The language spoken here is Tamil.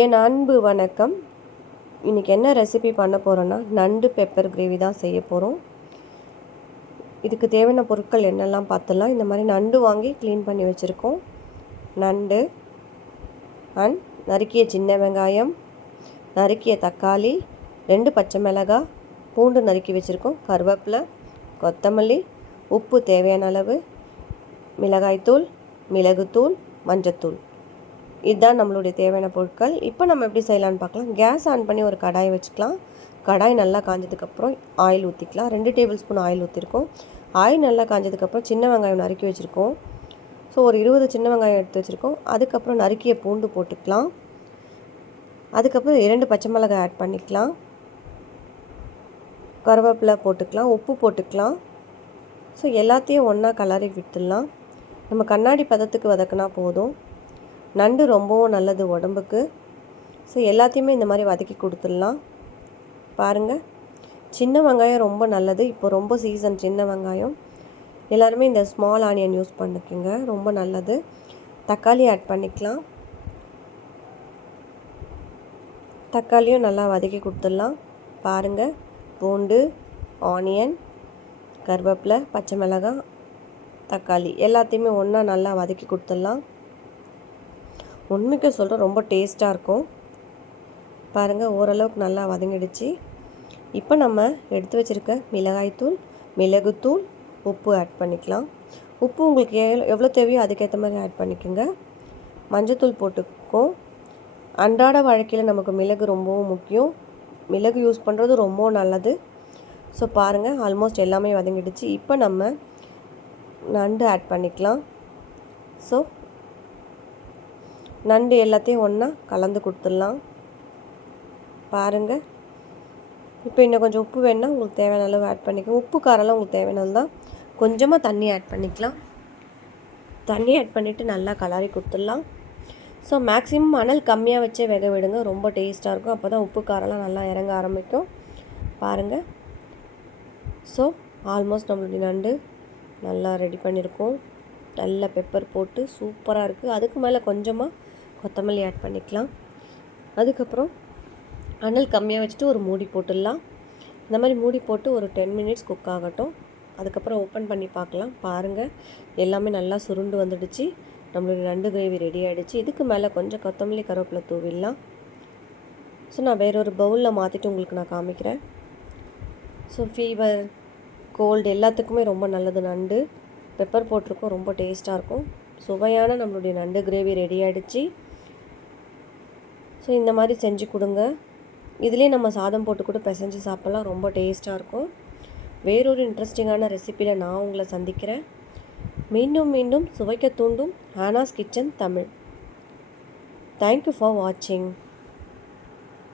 என் அன்பு வணக்கம். இன்றைக்கி என்ன ரெசிபி பண்ண போகிறோன்னா நண்டு பெப்பர் கிரேவி தான் செய்ய போகிறோம் இதுக்கு தேவையான பொருட்கள் என்னெல்லாம் பார்த்துலாம் இந்த மாதிரி நண்டு வாங்கி க்ளீன் பண்ணி வச்சுருக்கோம். நண்டு அண்ட் நறுக்கிய சின்ன வெங்காயம் நறுக்கிய தக்காளி ரெண்டு பச்சை மிளகாய் பூண்டு நறுக்கி வச்சுருக்கோம். கருவேப்பிலை கொத்தமல்லி உப்பு தேவையான அளவு மிளகாய்த்தூள் மிளகுத்தூள் மஞ்சத்தூள். இதுதான் நம்மளுடைய தேவையான பொருட்கள். இப்போ நம்ம எப்படி செய்யலான்னு பார்க்கலாம். கேஸ் ஆன் பண்ணி ஒரு கடாயை வச்சுக்கலாம். கடாய் நல்லா காஞ்சதுக்கப்புறம் ஆயில் ஊற்றிக்கலாம் ரெண்டு டேபிள் ஸ்பூன் ஆயில் ஊற்றிருக்கோம் ஆயில் நல்லா காஞ்சதுக்கப்புறம் சின்ன வெங்காயம் நறுக்கி வச்சுருக்கோம். ஸோ ஒரு இருபது சின்ன வெங்காயம் எடுத்து வச்சுருக்கோம். அதுக்கப்புறம் நறுக்கிய பூண்டு போட்டுக்கலாம். அதுக்கப்புறம் இரண்டு பச்சை மிளகாய் ஆட் பண்ணிக்கலாம். கருவேப்பிலை போட்டுக்கலாம். உப்பு போட்டுக்கலாம். ஸோ எல்லாத்தையும் ஒன்றா கலரி விட்டுடலாம். நம்ம கண்ணாடி பதத்துக்கு வதக்கினா போதும். நண்டு ரொம்பவும் நல்லது உடம்புக்கு. ஸோ எல்லாத்தையுமே இந்த மாதிரி வதக்கி கொடுத்துடலாம். பாருங்கள் சின்ன வெங்காயம் ரொம்ப நல்லது. இப்போ ரொம்ப சீசன் சின்ன வெங்காயம். எல்லாருமே இந்த ஸ்மால் ஆனியன் யூஸ் பண்ணிக்கோங்க. ரொம்ப நல்லது. தக்காளி ஆட் பண்ணிக்கலாம். தக்காளியும் நல்லா வதக்கி கொடுத்துடலாம். பாருங்கள் பூண்டு ஆனியன் கருவேப்பிலை பச்சை மிளகாய் தக்காளி எல்லாத்தையுமே ஒன்றா நல்லா வதக்கி கொடுத்துடலாம். உண்மைக்கு சொல்கிறேன் ரொம்ப டேஸ்ட்டாக இருக்கும். பாருங்கள் ஓரளவுக்கு நல்லா வதங்கிடுச்சு. இப்போ நம்ம எடுத்து வச்சுருக்க மிளகாய்த்தூள் மிளகுத்தூள் உப்பு ஆட் பண்ணிக்கலாம். உப்பு உங்களுக்கு எவ்வளோ எவ்வளோ தேவையோ அதுக்கேற்ற மாதிரி ஆட் பண்ணிக்கோங்க. மஞ்சத்தூள் போட்டுக்கோ அன்றாட வாழ்க்கையில் நமக்கு மிளகு ரொம்பவும் முக்கியம். மிளகு யூஸ் பண்ணுறது ரொம்பவும் நல்லது. ஸோ பாருங்கள் ஆல்மோஸ்ட் எல்லாமே வதங்கிடுச்சு. இப்போ நம்ம நண்டு ஆட் பண்ணிக்கலாம். ஸோ நண்டு எல்லாத்தையும் ஒன்றா கலந்து கொடுத்துடலாம். பாருங்கள் இப்போ இன்னும் கொஞ்சம் உப்பு வேணுன்னா உங்களுக்கு தேவையான அளவு ஆட் பண்ணிக்கலாம் உப்பு காரெல்லாம் உங்களுக்கு தேவையானது தான். கொஞ்சமாக தண்ணி ஆட் பண்ணிக்கலாம். தண்ணி ஆட் பண்ணிவிட்டு நல்லா கலரி கொடுத்துடலாம். ஸோ மேக்ஸிமம் மணல் கம்மியாக வச்சே வேக விடுங்க. ரொம்ப டேஸ்ட்டாக இருக்கும். அப்போ தான் உப்பு காரெல்லாம் நல்லா இறங்க ஆரம்பிக்கும். பாருங்கள் ஸோ ஆல்மோஸ்ட் நம்மளுடைய நண்டு நல்லா ரெடி பண்ணியிருக்கோம் நல்லா பெப்பர் போட்டு சூப்பராக இருக்குது அதுக்கு மேலே கொஞ்சமாக கொத்தமல்லி ஆட் பண்ணிக்கலாம். அதுக்கப்புறம் அனல் கம்மியாக வச்சுட்டு ஒரு மூடி போட்டுடலாம். இந்த மாதிரி மூடி போட்டு ஒரு டென் மினிட்ஸ் குக் ஆகட்டும். அதுக்கப்புறம் ஓப்பன் பண்ணி பார்க்கலாம். பாருங்கள் எல்லாமே நல்லா சுருண்டு வந்துடுச்சு. நம்மளுடைய நண்டு கிரேவி ரெடி ஆகிடுச்சு இதுக்கு மேலே கொஞ்சம் கொத்தமல்லி கருவேப்பிலை தூவிடலாம். ஸோ நான் வேறொரு பவுலில் மாற்றிட்டு உங்களுக்கு நான் காமிக்கிறேன். ஸோ ஃபீவர் கோல்டு எல்லாத்துக்குமே ரொம்ப நல்லது நண்டு. பெப்பர் போட்டிருக்கோம் ரொம்ப டேஸ்ட்டாக இருக்கும். சுவையான நம்மளுடைய நண்டு கிரேவி ரெடி ஆகிடுச்சு ஸோ இந்த மாதிரி செஞ்சு கொடுங்க. இதுலேயே நம்ம சாதம் போட்டு கூட பிசைஞ்சு சாப்பிட்லாம். ரொம்ப டேஸ்ட்டாக இருக்கும். வேறொரு இன்ட்ரெஸ்டிங்கான ரெசிப்பியில் நான் உங்களை சந்திக்கிறேன். மீண்டும் மீண்டும் சுவைக்க தூண்டும் Hana's kitchen Tamil. Thank you for வாட்சிங்